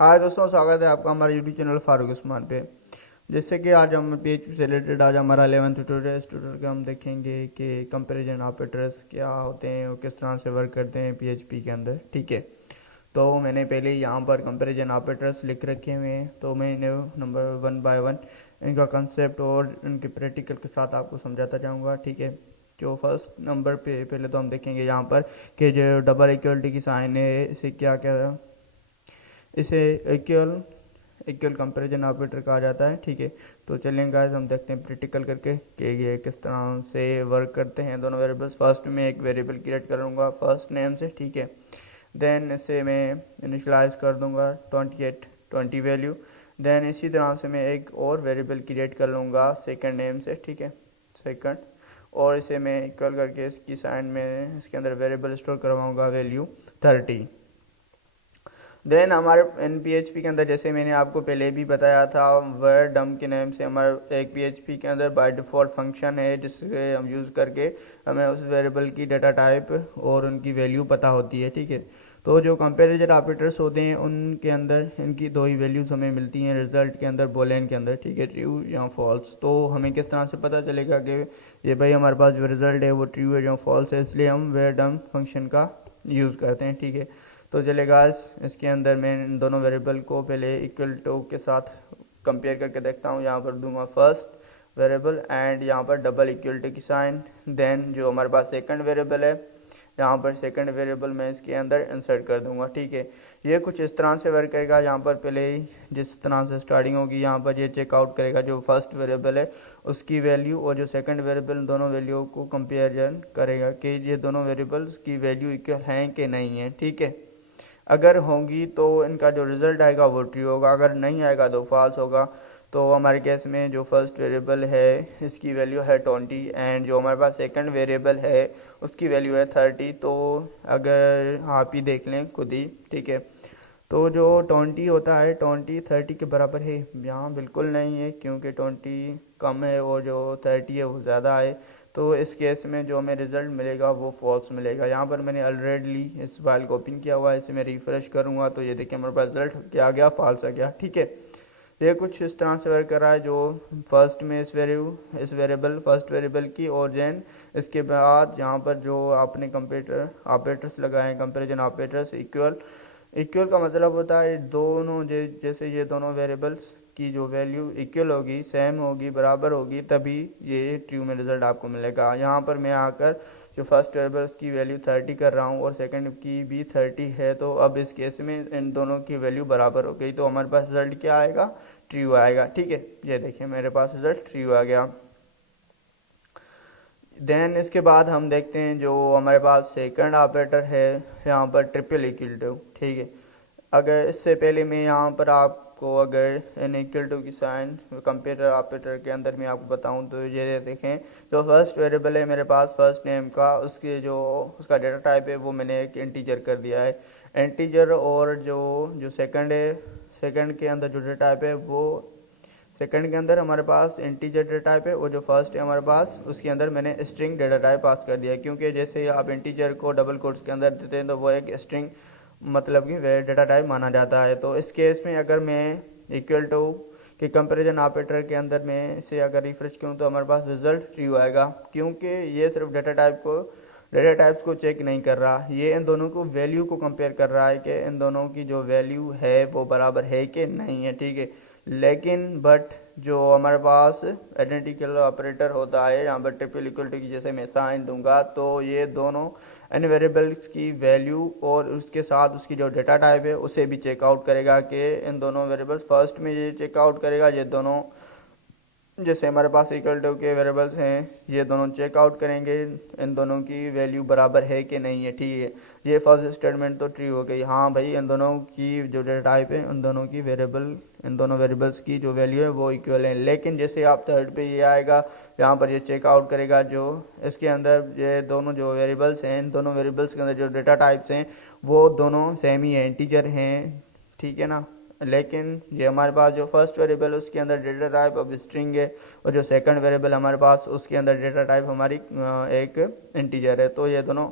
आज दोस्तों स्वागत है आपका हमारे यूट्यूब चैनल फारूक उस्मान पे। जैसे कि आज हम PHP से रिलेटेड आज हमारा 11th ट्यूटोरियल है। इस ट्यूटोरियल के हम देखेंगे कि कंपैरिजन ऑपरेटर्स क्या होते हैं और किस तरह से वर्क करते हैं PHP के अंदर। ठीक है, तो मैंने पहले यहाँ पर कंपैरिजन ऑपरेटर्स लिख रखे हुए हैं, तो मैं इन्हें नंबर वन बाय वन इनका कंसेप्ट और इनके प्रैक्टिकल के साथ आपको समझाता जाऊँगा। ठीक है, जो फर्स्ट नंबर पे पहले तो हम देखेंगे यहाँ पर कि जो डबल इक्वलिटी की साइन है इसे क्या क्या इसे इक्वल इक्वल कंपैरिजन ऑपरेटर कहा जाता है। ठीक है, तो चलिए गाइस हम देखते हैं प्रैक्टिकल करके कि ये किस तरह से वर्क करते हैं दोनों वेरिएबल्स। फर्स्ट में एक वेरिएबल क्रिएट करूँगा फर्स्ट नेम से। ठीक है, देन इसे मैं इनिशियलाइज कर दूंगा 20 वैल्यू। देन इसी तरह से मैं एक और वेरिएबल क्रिएट कर लूँगा सेकंड नेम से। ठीक है, सेकंड, और इसे मैं इक्वल करके इसकी साइन में इसके अंदर वेरिएबल स्टोर करवाऊँगा वैल्यू 30। देन हमारे PHP के अंदर जैसे मैंने आपको पहले भी बताया था वर डम के नाम से हमारा एक PHP के अंदर बाय डिफ़ॉल्ट फंक्शन है जिससे हम यूज़ करके हमें उस वेरिएबल की डाटा टाइप और उनकी वैल्यू पता होती है। ठीक है, तो जो कंपैरिजन ऑपरेटर्स होते हैं उनके अंदर इनकी दो ही वैल्यूज़ हमें मिलती हैं रिजल्ट के अंदर, बोलेन के अंदर। ठीक है, ट्रू या फॉल्स। तो हमें किस तरह से पता चलेगा कि ये भाई हमारे पास जो रिजल्ट है वो ट्रू है या फॉल्स है, इसलिए हम वर डम फंक्शन का यूज़ करते हैं। ठीक है, तो चलेगा इसके अंदर मैं इन दोनों वेरिएबल को पहले इक्वल टू के साथ कंपेयर करके देखता हूँ। यहाँ पर दूंगा फर्स्ट वेरिएबल एंड यहाँ पर डबल इक्वलिटी की साइन। देन जो हमारे पास सेकंड वेरिएबल है यहाँ पर सेकंड वेरिएबल मैं इसके अंदर इंसर्ट कर दूंगा। ठीक है, ये कुछ इस तरह से वर्क करेगा। यहाँ पर पहले ही जिस तरह से स्टार्टिंग होगी यहाँ पर ये चेकआउट करेगा जो फर्स्ट वेरिएबल है उसकी वैल्यू और जो सेकंड वेरिएबल दोनों वैल्यू को कंपेरिजन करेगा कि ये दोनों वेरिएबल्स की वैल्यू इक्वल हैं कि नहीं है। ठीक है, अगर होंगी तो इनका जो रिज़ल्ट आएगा वो ट्रू होगा, अगर नहीं आएगा तो फॉल्स होगा। तो हमारे केस में जो फर्स्ट वेरिएबल है इसकी वैल्यू है 20 एंड जो हमारे पास सेकंड वेरिएबल है उसकी वैल्यू है 30। तो अगर आप ही देख लें खुद ही। ठीक है, तो जो 20 होता है 20 30 के बराबर है, यहाँ बिल्कुल नहीं है क्योंकि 20 कम है और जो 30 है वो ज़्यादा है। तो इस केस में जो हमें रिज़ल्ट मिलेगा वो फॉल्स मिलेगा। यहाँ पर मैंने ऑलरेडी इस फाइल को ओपन किया हुआ है, इसे मैं रिफ्रेश करूँगा तो ये देखिए हमारे पास रिजल्ट क्या आ गया, फॉल्स आ गया। ठीक है, ये कुछ इस तरह से वर्क कर रहा है जो फर्स्ट में इस वेरिएबल फर्स्ट वेरिएबल की और देन इसके बाद यहाँ पर जो आपने कंपेटर ऑपरेटर्स लगाए हैं कंपेरिजन ऑपरेटर्स इक्वल। इक्वल का मतलब होता है दोनों जैसे ये दोनों वेरिएबल्स की जो वैल्यू इक्वल होगी, सेम होगी, बराबर होगी, तभी ये ट्रू में रिजल्ट आपको मिलेगा। यहाँ पर मैं आकर जो फर्स्ट वेरिएबल की वैल्यू 30 कर रहा हूँ और सेकंड की भी 30 है, तो अब इस केस में इन दोनों की वैल्यू बराबर हो गई तो हमारे पास रिजल्ट क्या आएगा, ट्रू आएगा। ठीक है, ये देखिए मेरे पास रिजल्ट ट्रू आ गया। देन इसके बाद हम देखते हैं जो हमारे पास सेकंड ऑपरेटर है यहाँ पर ट्रिपल इक्वल टू। ठीक है, अगर इससे पहले मैं यहाँ पर आपको अगर एन इक्वल टू की साइन कंपेयर ऑपरेटर के अंदर मैं आपको बताऊँ तो ये देखें जो फर्स्ट वेरिएबल है मेरे पास फर्स्ट नेम का उसके जो उसका डेटा टाइप है वो मैंने एक इंटीजर कर दिया है इंटीजर, और जो सेकंड है सेकंड के अंदर जो डेटा टाइप है वो सेकंड के अंदर हमारे पास इंटीजर डेटा टाइप है और जो फर्स्ट है हमारे पास उसके अंदर मैंने स्ट्रिंग डेटा टाइप पास कर दिया क्योंकि जैसे आप इंटीजर को डबल कोट्स के अंदर देते हैं तो वो एक स्ट्रिंग मतलब कि वे डेटा टाइप माना जाता है। तो इस केस में अगर मैं इक्वल टू कि कंपैरिजन ऑपरेटर के अंदर मैं इसे अगर रिफ्रेश करूँ तो हमारे पास रिजल्ट ट्रू आएगा क्योंकि ये सिर्फ डेटा टाइप्स को चेक नहीं कर रहा, ये इन दोनों को वैल्यू को कंपेयर कर रहा है कि इन दोनों की जो वैल्यू है वो बराबर है कि नहीं है। ठीक है, लेकिन बट जो हमारे पास आइडेंटिकल ऑपरेटर होता है यहाँ पर ट्रिपल इक्वलिटी की जैसे मैं साइन दूंगा तो ये दोनों एन वेरिएबल्स की वैल्यू और उसके साथ उसकी जो डेटा टाइप है उसे भी चेकआउट करेगा कि इन दोनों वेरिएबल्स फर्स्ट में ये चेकआउट करेगा ये दोनों जैसे हमारे पास इक्वल टू के वेरिएबल्स हैं ये दोनों चेकआउट करेंगे इन दोनों की वैल्यू बराबर है कि नहीं है। ठीक है, ये फर्स्ट स्टेटमेंट तो ट्रू हो गई, हाँ भाई इन दोनों की जो डेटा टाइप है उन दोनों की इन दोनों वेरिएबल्स की जो वैल्यू है वो इक्वल है। लेकिन जैसे आप थर्ड पे ये आएगा यहाँ पर ये चेकआउट करेगा जो इसके अंदर ये दोनों जो वेरिएबल्स हैं इन दोनों वेरिएबल्स के अंदर जो डेटा टाइप्स हैं वो दोनों सेम ही है, इंटीजर हैं। ठीक है ना, लेकिन ये हमारे पास जो फर्स्ट वेरिएबल है उसके अंदर डेटा टाइप अब स्ट्रिंग है और जो सेकंड वेरिएबल हमारे पास उसके अंदर डेटा टाइप हमारी एक इंटीजर है। तो ये दोनों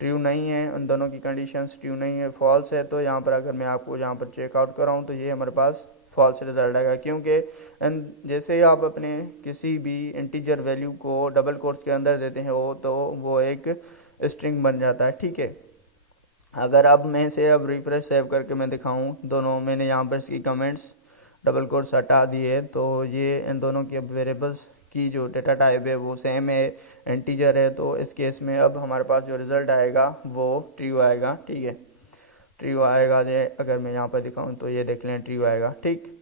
ट्रू नहीं है, उन दोनों की कंडीशंस ट्रू नहीं है, फॉल्स है, तो यहाँ पर अगर मैं आपको यहाँ पर चेकआउट कराऊँ तो ये हमारे पास फॉल्स रिजल्ट आएगा, क्योंकि जैसे ही आप अपने किसी भी इंटीजर वैल्यू को डबल कोट्स के अंदर देते हैं वो, तो वो एक स्ट्रिंग बन जाता है। ठीक है, अगर अब मैं इसे अब रिफ्रेश सेव करके मैं दिखाऊं, दोनों मैंने यहाँ पर इसकी कमेंट्स डबल कोट्स हटा दिए, तो ये इन दोनों की अब वेरिएबल्स की जो डेटा टाइप है वो सेम है, इंटीजर है, तो इस केस में अब हमारे पास जो रिज़ल्ट आएगा वो ट्रू आएगा। ठीक है, ट्रू आएगा, ये अगर मैं यहाँ पर दिखाऊँ तो ये देख लें ट्रू आएगा। ठीक,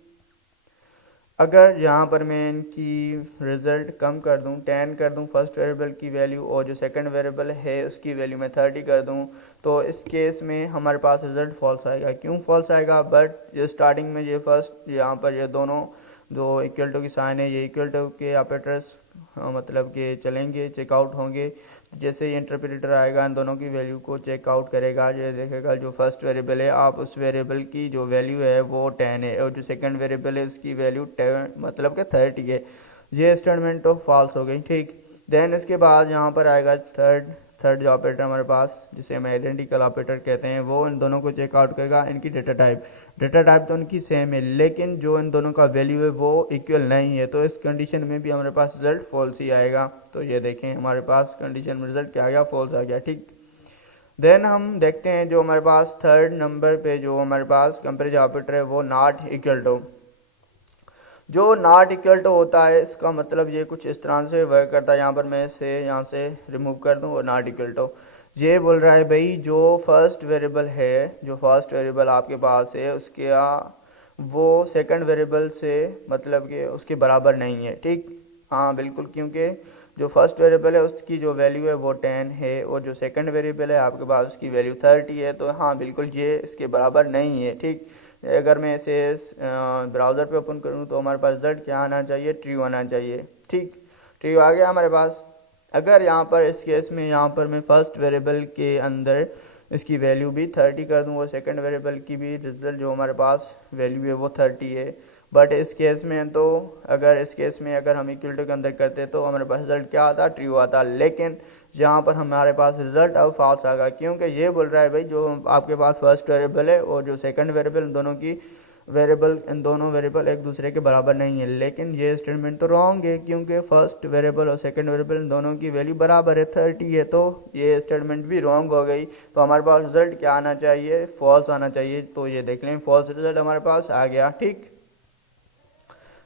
अगर यहाँ पर मैं इनकी रिजल्ट कम कर दूँ, 10 कर दूँ फर्स्ट वेरिएबल की वैल्यू, और जो सेकंड वेरिएबल है उसकी वैल्यू मैं 30 कर दूँ, तो इस केस में हमारे पास रिजल्ट फॉल्स आएगा। क्यों फॉल्स आएगा? बट ये स्टार्टिंग में ये फर्स्ट यहाँ पर ये दोनों जो इक्वल टू की साइन है, ये इक्वल टू के ऑपरेटर्स मतलब कि चलेंगे, चेकआउट होंगे। जैसे ही इंटरप्रेटर आएगा इन दोनों की वैल्यू को चेकआउट करेगा, ये देखेगा जो फर्स्ट वेरिएबल है, आप उस वेरिएबल की जो वैल्यू है वो 10 है, और जो सेकंड वेरिएबल है उसकी वैल्यू 10 मतलब कि 30 है। ये स्टेटमेंट तो फॉल्स हो गई। ठीक, देन इसके बाद यहाँ पर आएगा थर्ड जो ऑपरेटर हमारे पास, जिसे हम आइडेंटिकल ऑपरेटर कहते हैं, वो इन दोनों को चेकआउट करेगा, इनकी डेटा टाइप तो उनकी सेम है, लेकिन जो इन दोनों का वैल्यू है वो इक्वल नहीं है, तो इस कंडीशन में भी हमारे पास रिजल्ट फॉल्स ही आएगा। तो ये देखें हमारे पास कंडीशन में रिजल्ट क्या आ गया, फॉल्स आ गया। ठीक, देन हम देखते हैं जो हमारे पास थर्ड नंबर पे जो हमारे पास कंपेरिजन ऑपरेटर है वो नॉट इक्वल टू। जो नॉट इक्वल टू होता है इसका मतलब ये कुछ इस तरह से वर्क करता है। यहाँ पर मैं इसे यहाँ से रिमूव कर दूँ, और नॉट इक्वल टू ये बोल रहा है भाई जो फर्स्ट वेरिएबल है, जो फर्स्ट वेरिएबल आपके पास है उसके वो सेकंड वेरिएबल से मतलब कि उसके बराबर नहीं है। ठीक, हाँ बिल्कुल, क्योंकि जो फर्स्ट वेरिएबल है उसकी जो वैल्यू है वो 10 है, और जो सेकंड वेरिएबल है आपके पास उसकी वैल्यू 30 है, तो हाँ बिल्कुल ये इसके बराबर नहीं है। ठीक, अगर मैं इसे ब्राउज़र पे ओपन करूँ तो हमारे पास रिजल्ट क्या आना चाहिए, ट्रू आना चाहिए। ठीक, ट्रू आ गया हमारे पास। अगर यहाँ पर इस केस में यहाँ पर मैं फर्स्ट वेरिएबल के अंदर इसकी वैल्यू भी 30 कर दूँ, और सेकंड वेरिएबल की भी रिजल्ट जो हमारे पास वैल्यू है वो 30 है, बट इस केस में तो अगर हम इक्वल टू के अंदर करते तो हमारे पास रिजल्ट क्या आता, ट्रू आता। लेकिन यहाँ पर हमारे पास रिजल्ट अब फॉल्स आ गया, क्योंकि ये बोल रहा है भाई जो आपके पास फर्स्ट वेरिएबल है और जो सेकंड वेरिएबल, इन दोनों वेरिएबल एक दूसरे के बराबर नहीं है। लेकिन ये स्टेटमेंट तो रॉन्ग है, क्योंकि फर्स्ट वेरिएबल और सेकंड वेरिएबल इन दोनों की वैल्यू बराबर है, 30 है, तो ये स्टेटमेंट भी रॉन्ग हो गई। तो हमारे पास रिजल्ट क्या आना चाहिए, फॉल्स आना चाहिए। तो ये देख लें फॉल्स रिजल्ट हमारे पास आ गया। ठीक,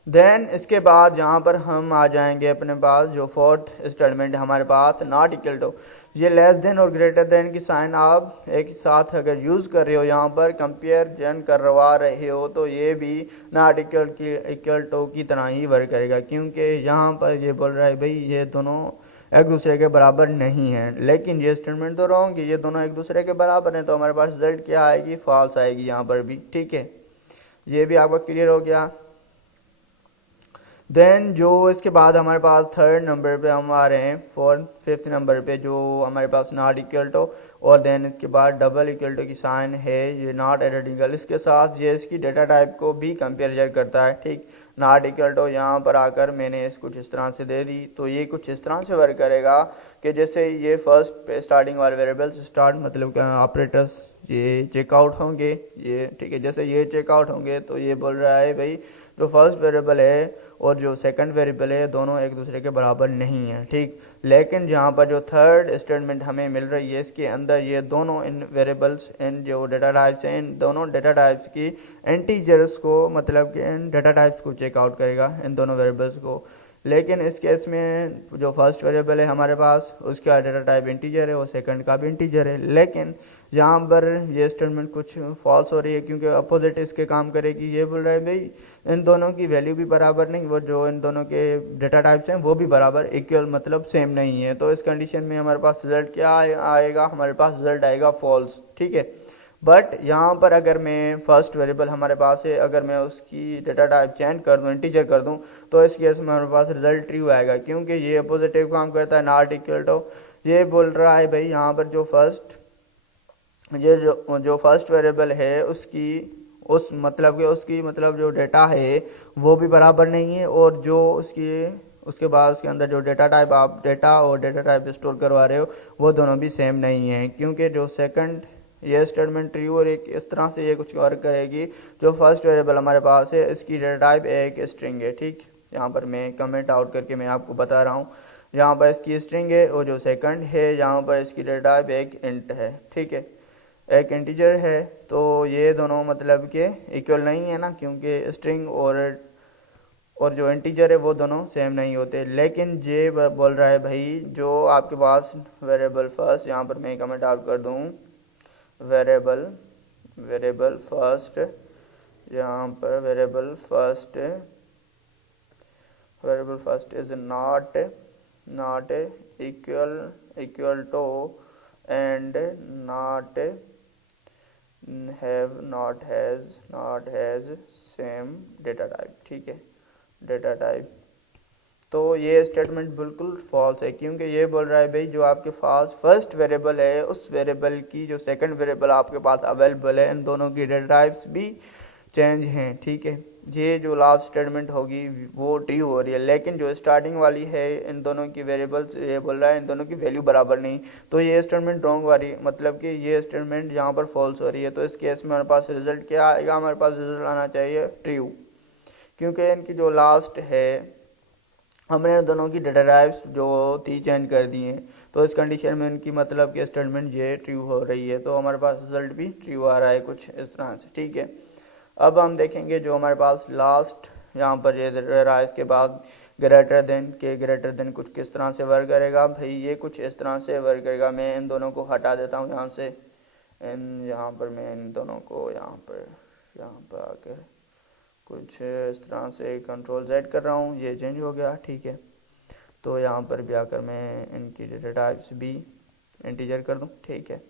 देन इसके बाद यहाँ पर हम आ जाएंगे अपने पास जो फोर्थ स्टेटमेंट है हमारे पास, नॉट इक्वल टू। ये लेस देन और ग्रेटर देन की साइन आप एक साथ अगर यूज़ कर रहे हो, यहाँ पर कंपेरिजन करवा रहे हो, तो ये भी नॉट इक्वल टू की तरह ही वर्क करेगा, क्योंकि यहाँ पर ये बोल रहा है भाई ये दोनों एक दूसरे के बराबर नहीं है। लेकिन ये स्टेटमेंट तो रॉन्ग है, ये दोनों एक दूसरे के बराबर हैं, तो हमारे पास रिजल्ट क्या आएगी, फॉल्स आएगी यहाँ पर भी। ठीक है, ये भी आपका क्लियर हो गया। देन जो इसके बाद हमारे पास थर्ड नंबर पे हम आ रहे हैं, फिफ्थ नंबर पे जो हमारे पास नॉट इक्वल टू, और देन इसके बाद डबल इक्वल टू की साइन है, ये नॉट आइडेंटिकल, इसके साथ ये इसकी डेटा टाइप को भी कंपेरिजन करता है। ठीक, नॉट इक्वल टू यहाँ पर आकर मैंने इसको कुछ इस तरह से दे दी, तो ये कुछ इस तरह से वर्क करेगा कि जैसे ये फर्स्ट स्टार्टिंग वाले वेरिएबल्स स्टार्ट मतलब ऑपरेटर्स ये चेकआउट होंगे, ये ठीक है, जैसे ये चेकआउट होंगे तो ये बोल रहा है भाई जो फर्स्ट वेरिएबल है और जो सेकंड वेरिएबल है दोनों एक दूसरे के बराबर नहीं है। ठीक, लेकिन जहाँ पर जो थर्ड स्टेटमेंट हमें मिल रही है इसके अंदर ये दोनों इन वेरिएबल्स, इन जो डेटा टाइप्स हैं, इन दोनों डेटा टाइप्स की इंटीजर्स को मतलब कि इन डेटा टाइप्स को चेकआउट करेगा, इन दोनों वेरिएबल्स को। लेकिन इस केस में जो फर्स्ट वेरिएबल है हमारे पास उसका डेटा टाइप इंटीजर है और सेकंड का भी इंटीजर है, लेकिन यहाँ पर ये स्टेटमेंट कुछ फॉल्स हो रही है, क्योंकि अपोजिट इसके काम करेगी। ये बोल रहा है भाई इन दोनों की वैल्यू भी बराबर नहीं, वो जो इन दोनों के डेटा टाइप्स हैं वो भी बराबर इक्वल मतलब सेम नहीं है। तो इस कंडीशन में हमारे पास रिजल्ट क्या आएगा, हमारे पास रिजल्ट आएगा फॉल्स। ठीक है, बट यहाँ पर अगर मैं फर्स्ट वेरिएबल हमारे पास है, अगर मैं उसकी डेटा टाइप चेंज कर दूँ, इंटीजर कर दूँ, तो इस केस में हमारे पास रिजल्ट ट्रू आएगा, क्योंकि ये अपोजिटिव काम करता है, नॉट इक्वल टू। ये बोल रहा है भाई यहाँ पर जो फर्स्ट वेरिएबल है उसकी मतलब जो डेटा है वो भी बराबर नहीं है, और जो उसकी उसके बाद उसके अंदर जो डेटा टाइप आप डेटा और डेटा टाइप स्टोर करवा रहे हो वो दोनों भी सेम नहीं है, क्योंकि जो सेकंड ये स्टेटमेंट ट्रू और एक इस तरह से ये कुछ वर्क करेगी। जो फर्स्ट वेरिएबल हमारे पास है इसकी डेटा टाइप एक स्ट्रिंग है, ठीक। यहाँ पर मैं कमेंट आउट करके मैं आपको बता रहा हूँ, यहाँ पर इसकी स्ट्रिंग है और जो सेकंड है यहाँ पर इसकी डेटा टाइप एक इंट है, ठीक है, एक इंटीजर है। तो ये दोनों मतलब के इक्वल नहीं है ना, क्योंकि स्ट्रिंग और जो इंटीजर है वो दोनों सेम नहीं होते। लेकिन ये बोल रहा है भाई जो आपके पास वेरिएबल फर्स्ट, यहाँ पर मैं कमेंट आउट कर दूँ, वेरिएबल फर्स्ट, यहाँ पर variable first is not equal to and not has same data type, ठीक है, डेटा टाइप। तो ये स्टेटमेंट बिल्कुल फॉल्स है, क्योंकि ये बोल रहा है भाई जो आपके पास फर्स्ट वेरिएबल है उस वेरिएबल की जो सेकंड वेरिएबल आपके पास अवेलेबल है इन दोनों की डेटा टाइप्स भी चेंज हैं, ठीक है। ये जो लास्ट स्टेटमेंट होगी वो ट्रू हो रही है, लेकिन जो स्टार्टिंग वाली है इन दोनों की वेरिएबल्स ये बोल रहा है इन दोनों की वैल्यू बराबर नहीं, तो ये स्टेटमेंट रॉन्ग वाली, मतलब कि ये स्टेटमेंट यहाँ पर फॉल्स हो रही है। तो इस केस में हमारे पास रिजल्ट क्या आएगा, हमारे पास रिजल्ट आना चाहिए ट्रू, क्योंकि इनकी जो लास्ट है हमने इन दोनों की डेटा टाइप्स जो थी चेंज कर दी हैं। तो इस कंडीशन में इनकी मतलब कि स्टेटमेंट ये ट्रू हो रही है, तो हमारे पास रिजल्ट भी ट्रू आ रहा है कुछ इस तरह से, ठीक है। अब हम देखेंगे जो हमारे पास लास्ट यहाँ पर ये रहा है, इसके बाद ग्रेटर देन कुछ किस तरह से वर्क करेगा भाई, ये कुछ इस तरह से वर्क करेगा। मैं इन दोनों को हटा देता हूँ यहाँ से, यहाँ पर मैं इन दोनों को यहाँ पर आकर कुछ इस तरह से कंट्रोल Z कर रहा हूँ, ये चेंज हो गया, ठीक है। तो यहाँ पर भी आकर मैं इनकी डेटा टाइप्स भी इंटीजर कर दूँ, ठीक है।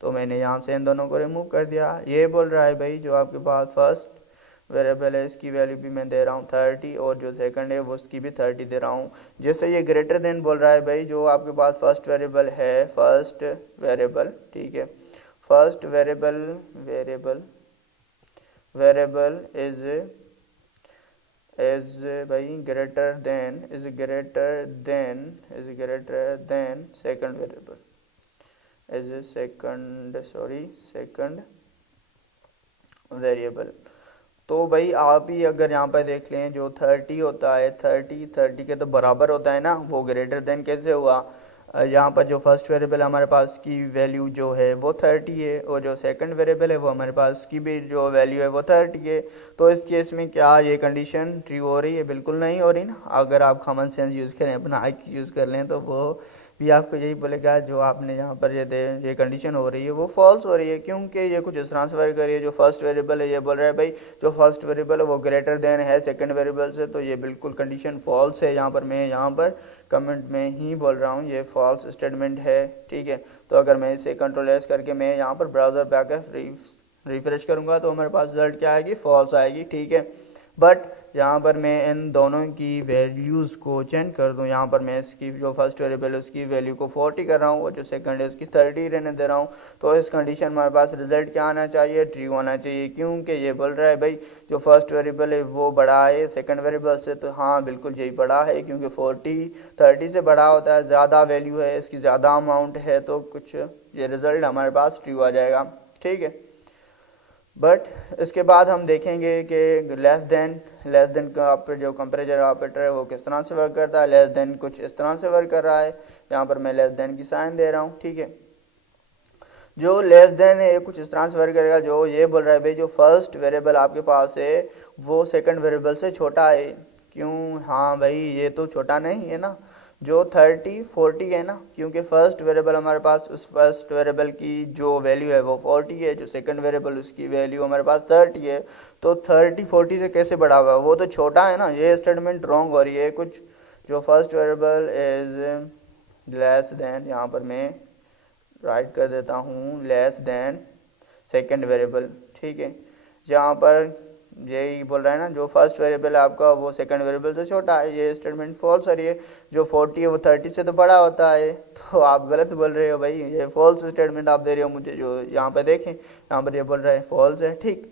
तो मैंने यहाँ से इन दोनों को रिमूव कर दिया। ये बोल रहा है भाई जो आपके पास फर्स्ट वेरिएबल है इसकी वैल्यू भी मैं दे रहा हूँ 30 और जो सेकंड है वो उसकी भी 30 दे रहा हूँ। जैसे ये ग्रेटर देन बोल रहा है भाई जो आपके पास फर्स्ट वेरिएबल है, फर्स्ट वेरिएबल, ठीक है, फर्स्ट वेरिएबल इज भाई greater than second variable, second variable. तो भाई आप ही अगर यहाँ पर देख लें जो 30 होता है 30 के तो बराबर होता है ना, वो ग्रेटर देन कैसे हुआ, यहाँ पर जो फर्स्ट वेरिएबल हमारे पास की वैल्यू जो है वो 30 है और जो सेकंड वेरिएबल है वो हमारे पास की भी जो वैल्यू है वो 30 है। तो इस केस में क्या ये कंडीशन ट्रू हो रही है? बिल्कुल नहीं हो रही ना। अगर आप कॉमन सेंस यूज़ करें, अपना IQ यूज़ कर लें तो वो भी आपको यही बोलेगा जो आपने यहाँ पर ये कंडीशन हो रही है वो फॉल्स हो रही है, क्योंकि ये कुछ इस तरह से वर्क कर रही है। जो फर्स्ट वेरिएबल है ये बोल रहा है भाई जो फर्स्ट वेरिएबल है वो ग्रेटर देन है सेकंड वेरिएबल से, तो ये बिल्कुल कंडीशन फॉल्स है। यहाँ पर मैं यहाँ पर कमेंट में ही बोल रहा हूँ ये फॉल्स स्टेटमेंट है, ठीक है। तो अगर मैं इसे कंट्रोल एस करके मैं यहाँ पर ब्राउज़र पे आकर रिफ्रेश करूँगा तो हमारे पास रिजल्ट क्या आएगी, फॉल्स आएगी, ठीक है। बट यहाँ पर मैं इन दोनों की वैल्यूज़ को चेंज कर दूँ। यहाँ पर मैं इसकी जो फर्स्ट वेरिएबल है उसकी वैल्यू को 40 कर रहा हूँ और जो सेकंड है उसकी 30 रहने दे रहा हूँ। तो इस कंडीशन में हमारे पास रिजल्ट क्या आना चाहिए, ट्रू आना चाहिए, क्योंकि ये बोल रहा है भाई जो फर्स्ट वेरिएबल है वो बड़ा है सेकंड वेरिएबल से। तो हाँ बिल्कुल यही बड़ा है, क्योंकि 40 30 से बड़ा होता है, ज़्यादा वैल्यू है इसकी, ज़्यादा अमाउंट है, तो कुछ ये रिजल्ट हमारे पास ट्रू आ जाएगा, ठीक है। बट इसके बाद हम देखेंगे कि लेस देन का जो कंपैरिजन ऑपरेटर है वो किस तरह से वर्क करता है। लेस देन कुछ इस तरह से वर्क कर रहा है, यहाँ पर मैं लेस देन की साइन दे रहा हूँ, ठीक है। जो लेस देन है कुछ इस तरह से वर्क करेगा, जो ये बोल रहा है भाई जो फर्स्ट वेरिएबल आपके पास है वो सेकंड वेरिएबल से छोटा है। क्यों? हाँ भाई ये तो छोटा नहीं है ना, जो 30 40 है ना, क्योंकि फर्स्ट वेरिएबल हमारे पास उस फर्स्ट वेरिएबल की जो वैल्यू है वो 40 है, जो सेकंड वेरिएबल उसकी वैल्यू हमारे पास 30 है। तो 30 40 से कैसे बड़ा हुआ, वो तो छोटा है ना। ये स्टेटमेंट रॉन्ग हो रही है कुछ। जो first variable is less than, यहाँ पर मैं राइट कर देता हूँ लेस देन सेकंड वेरिएबल, ठीक है। जहाँ पर यही बोल रहा है ना जो फर्स्ट वेरिएबल है आपका वो सेकंड वेरिएबल से छोटा है, ये स्टेटमेंट फॉल्स है। ये जो 40 है वो 30 से तो बड़ा होता है, तो आप गलत बोल रहे हो भाई, ये फॉल्स स्टेटमेंट आप दे रहे हो मुझे। जो यहाँ पे देखें यहाँ पर ये बोल रहा है फॉल्स है, ठीक।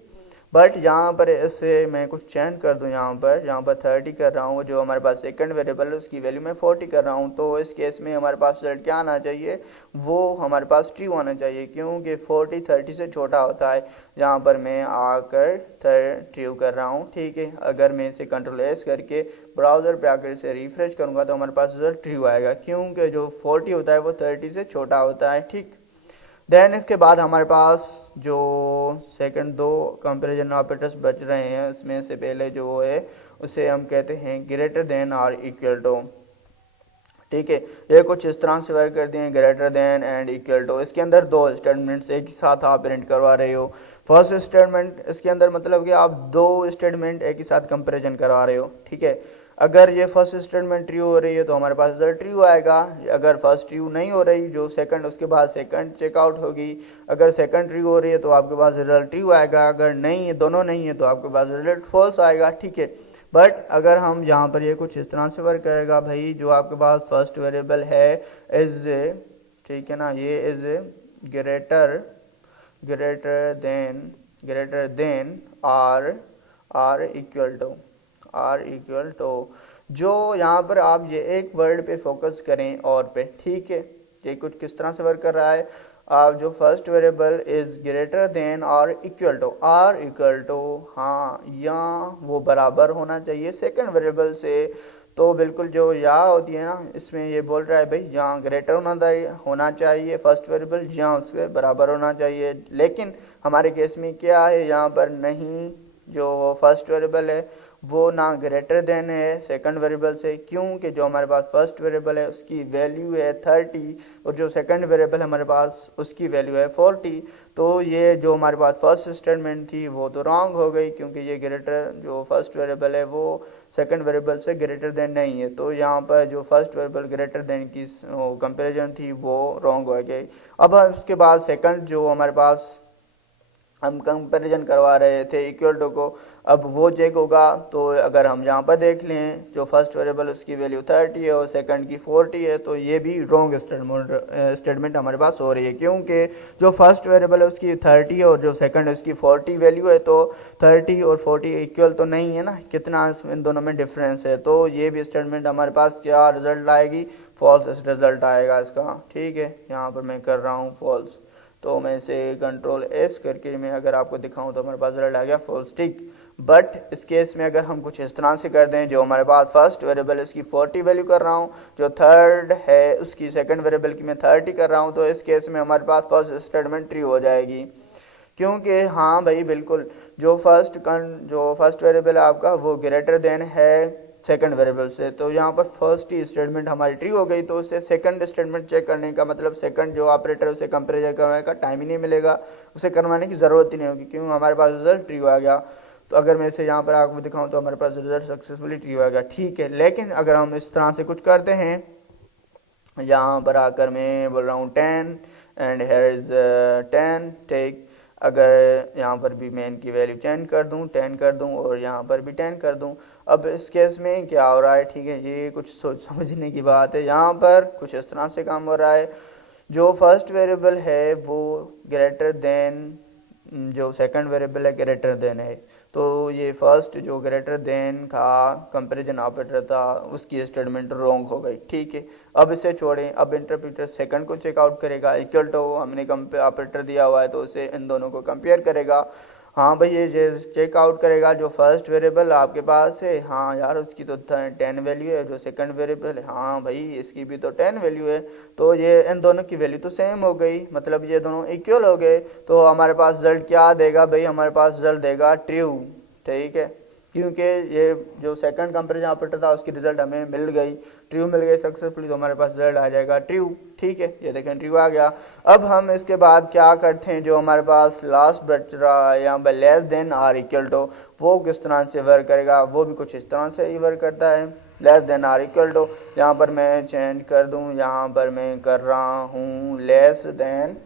बट यहाँ पर इससे मैं कुछ चेंज कर दूँ, यहाँ पर 30 कर रहा हूँ, जो हमारे पास सेकंड वेरिएबल है उसकी वैल्यू मैं 40 कर रहा हूँ, तो इस केस में हमारे पास रिजल्ट क्या आना चाहिए, वो हमारे पास ट्रू आना चाहिए, क्योंकि 40 30 से छोटा होता है। यहाँ पर मैं आकर ट्रू कर रहा हूँ, ठीक है। अगर मैं इसे कंट्रोल एस करके ब्राउज़र पे आकर इसे रिफ्रेश करूँगा तो हमारे पास रिजल्ट ट्रू आएगा, क्योंकि जो 40 होता है वो 30 से छोटा होता है, ठीक। देन इसके बाद हमारे पास जो सेकंड दो कंपैरिजन ऑपरेटर्स बच रहे हैं, उसमें से पहले जो है उसे हम कहते हैं ग्रेटर देन और इक्वल टू, ठीक है। ये कुछ इस तरह से वर्क करते हैं, greater than and equal to. इसके अंदर दो स्टेटमेंट्स एक ही साथ आप प्रिंट करवा रहे हो। फर्स्ट स्टेटमेंट इसके अंदर मतलब कि आप दो स्टेटमेंट एक ही साथ कंपैरिजन करवा रहे हो, ठीक है। अगर ये फर्स्ट स्टेटमेंट ट्रू हो रही है तो हमारे पास रिजल्ट ट्रू आएगा। अगर फर्स्ट ट्रू नहीं हो रही, जो सेकंड उसके बाद सेकंड चेकआउट होगी। अगर सेकंड ट्रू हो रही है तो आपके पास रिजल्ट ट्रू आएगा, अगर नहीं है, दोनों नहीं है, तो आपके पास रिजल्ट फॉल्स आएगा, ठीक है। बट अगर हम यहाँ पर ये कुछ इस तरह से वर्क करेगा, भाई जो आपके पास फर्स्ट वेरिएबल है इज, ठीक है ना, ये is greater greater than or equal to, जो यहाँ पर आप ये एक वर्ड पे फोकस करें और पे, ठीक है। ये कुछ किस तरह से वर्क कर रहा है, आप जो first variable is greater than और इक्वल टू, हाँ, या वो बराबर होना चाहिए सेकंड वेरिएबल से। तो बिल्कुल जो या होती है ना, इसमें ये बोल रहा है भाई यहाँ ग्रेटर होना चाहिए फर्स्ट वेरिएबल, यहाँ उसके बराबर होना चाहिए। लेकिन हमारे केस में क्या है, यहाँ पर नहीं, जो फर्स्ट वेरिएबल है वो ना ग्रेटर देन है सेकंड वेरिएबल से, क्योंकि जो हमारे पास फर्स्ट वेरिएबल है उसकी वैल्यू है 30 और जो सेकंड वेरिएबल हमारे पास उसकी वैल्यू है 40। तो ये जो हमारे पास फर्स्ट स्टेटमेंट थी वो तो रॉन्ग हो गई, क्योंकि ये ग्रेटर, जो फर्स्ट वेरिएबल है वो सेकंड वेरिएबल से ग्रेटर देन नहीं है। तो यहाँ पर जो फर्स्ट वेरिएबल ग्रेटर देन की कंपेरिजन थी वो रॉन्ग हो गई। अब उसके बाद सेकंड जो हमारे पास हम कंपैरिजन करवा रहे थे इक्वल टू को, अब वो चेक होगा। तो अगर हम यहाँ पर देख लें, जो फर्स्ट वेरिएबल उसकी वैल्यू 30 है और सेकंड की 40 है, तो ये भी रॉन्ग स्टेटमेंट हमारे पास हो रही है, क्योंकि जो फर्स्ट वेरिएबल है उसकी 30 है और जो सेकंड है उसकी 40 वैल्यू है, तो 30 और 40 इक्वल तो नहीं है ना, कितना इन दोनों में डिफरेंस है। तो ये भी स्टेटमेंट हमारे पास क्या रिजल्ट आएगी, फॉल्स रिजल्ट आएगा इसका, ठीक है। यहाँ पर मैं कर रहा हूँ फॉल्स, तो मैं इसे कंट्रोल एस करके मैं अगर आपको दिखाऊं तो हमारे पास रिजल्ट आ गया फॉल्स, ठीक। बट इस केस में अगर हम कुछ इस तरह से कर दें, जो हमारे पास फर्स्ट वेरिएबल इसकी 40 वैल्यू कर रहा हूं, जो थर्ड है उसकी सेकंड वेरिएबल की मैं 30 कर रहा हूं, तो इस केस में हमारे पास फर्स्ट स्टेटमेंट ट्रू हो जाएगी, क्योंकि हाँ भाई बिल्कुल जो फर्स्ट वेरिएबल है आपका वो ग्रेटर देन है सेकंड वेरिएबल से। तो यहाँ पर फर्स्ट ही स्टेटमेंट हमारी ट्रू हो गई, तो उसे सेकंड स्टेटमेंट चेक करने का मतलब सेकंड जो ऑपरेटर उसे कंपेरिजन करने का टाइम ही नहीं मिलेगा, उसे करवाने की ज़रूरत ही नहीं होगी, क्योंकि हमारे पास रिजल्ट ट्रू आ गया। तो अगर मैं इसे यहाँ पर आपको दिखाऊँ तो हमारे पास रिजल्ट सक्सेसफुली ट्रू आ गया, ठीक है। लेकिन अगर हम इस तरह से कुछ करते हैं, यहाँ पर आकर मैं बोल रहा हूँ 10 एंड हेयर इज 10, टेक। अगर यहाँ पर भी मैं इनकी वैल्यू चेंज कर दूँ, 10 कर दूँ और यहाँ पर भी 10 कर दूँ, अब इस केस में क्या हो रहा है, ठीक है, ये कुछ सोच समझने की बात है। यहाँ पर कुछ इस तरह से काम हो रहा है, जो फर्स्ट वेरिएबल है वो ग्रेटर देन, जो सेकंड वेरिएबल है ग्रेटर देन है, तो ये फर्स्ट जो ग्रेटर देन का कंपैरिजन ऑपरेटर था उसकी स्टेटमेंट रॉन्ग हो गई, ठीक है। अब इसे छोड़ें, अब इंटरप्रेटर सेकंड को चेकआउट करेगा, इक्वल टू हमने ऑपरेटर दिया हुआ है तो उसे इन दोनों को कंपेयर करेगा। हाँ भाई ये चेकआउट करेगा जो फर्स्ट वेरिएबल आपके पास है, हाँ यार उसकी तो 10 वैल्यू है, जो सेकंड वेरिएबल है हाँ भाई इसकी भी तो 10 वैल्यू है, तो ये इन दोनों की वैल्यू तो सेम हो गई, मतलब ये दोनों इक्वल हो गए। तो हमारे पास रिजल्ट क्या देगा भाई, हमारे पास रिजल्ट देगा ट्रू, ठीक है, क्योंकि ये जो सेकंड कंपैरिजन ऑपरेटर था उसकी रिजल्ट हमें मिल गई, ट्रू मिल गई सक्सेसफुली, तो हमारे पास रिजल्ट आ जाएगा ट्रू, ठीक है। ये देखें ट्रू आ गया। अब हम इसके बाद क्या करते हैं, जो हमारे पास लास्ट बच रहा है यहाँ पर less than or equal to, वो किस तरह से वर्क करेगा, वो भी कुछ इस तरह से ही वर्क करता है, less than or equal to. यहाँ पर मैं चेंज कर दूँ, यहाँ पर मैं कर रहा हूँ लेस देन